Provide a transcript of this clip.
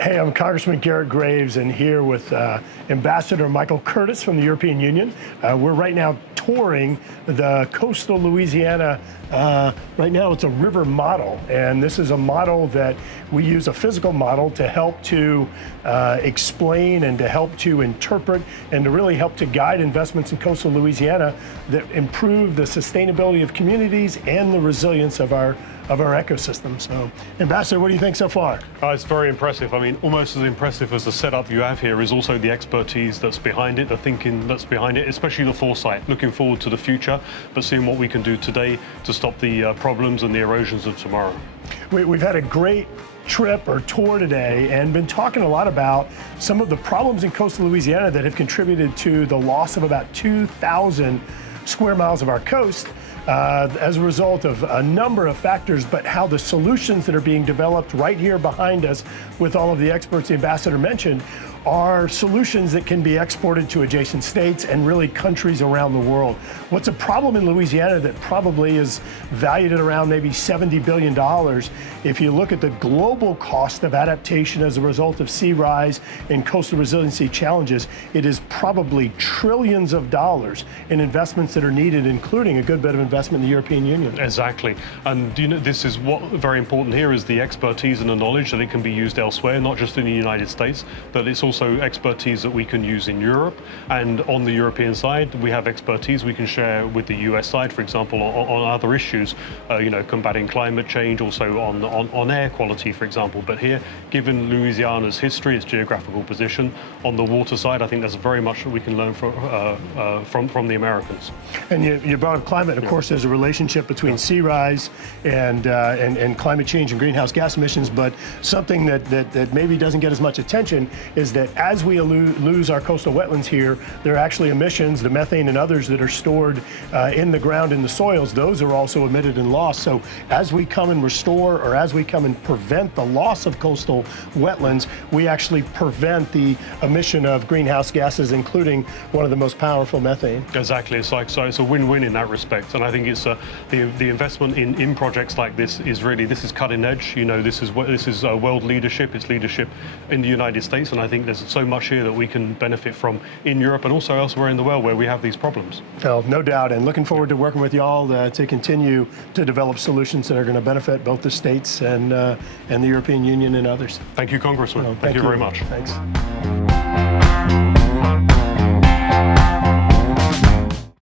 Hey, I'm Congressman Garret and here with Ambassador Michael Curtis from the European Union. We're right now touring the coastal Louisiana. Right now it's a river model, and this is a model that we use, a physical model, to help to explain and to help to interpret and to really help to guide investments in coastal Louisiana that improve the sustainability of communities and the resilience of our ecosystem. So, Ambassador, what do you think so far? It's very impressive. I mean, almost as impressive as the setup you have here is also the expertise that's behind it, the thinking that's behind it, especially the foresight, looking forward to the future, but seeing what we can do today to stop the problems and the erosions of tomorrow. We've had a great trip or tour today and been talking a lot about some of the problems in coastal Louisiana that have contributed to the loss of about 2,000 square miles of our coast as a result of a number of factors, but how the solutions that are being developed right here behind us with all of the experts the ambassador mentioned are solutions that can be exported to adjacent states and really countries around the world. What's a problem in Louisiana that probably is valued at around maybe $70 billion, if you look at the global cost of adaptation as a result of sea rise and coastal resiliency challenges, it is probably trillions of dollars in investments that are needed, including a good bit of investment in the European Union. Exactly. And you know, this is what very important here is the expertise and the knowledge that it can be used elsewhere, not just in the United States, but it's also expertise that we can use in Europe. And on the European side, we have expertise we can share with the US side, for example, on other issues, you know, combating climate change, also on air quality, for example. But here, given Louisiana's history, its geographical position, on the water side, I think there's very much that we can learn from the Americans. And you brought up climate. Of course, there's a relationship between sea rise and climate change and greenhouse gas emissions, but something that maybe doesn't get as much attention is that as we lose our coastal wetlands here, there are actually emissions, the methane and others that are stored in the ground, in the soils. Those are also emitted and lost. So as we come and restore, or as we come and prevent the loss of coastal wetlands, we actually prevent the emission of greenhouse gases, including one of the most powerful, methane. Exactly. It's like, so it's a win-win in that respect. And I think it's the investment in projects like this is really, this is cutting edge. You know, this is world leadership. It's leadership in the United States, and I think there's so much here that we can benefit from in Europe and also elsewhere in the world where we have these problems. Well, no doubt, and looking forward to working with y'all to continue to develop solutions that are going to benefit both the states and the European Union and others. Thank you, Congressman. Well, thank you very much. Thanks.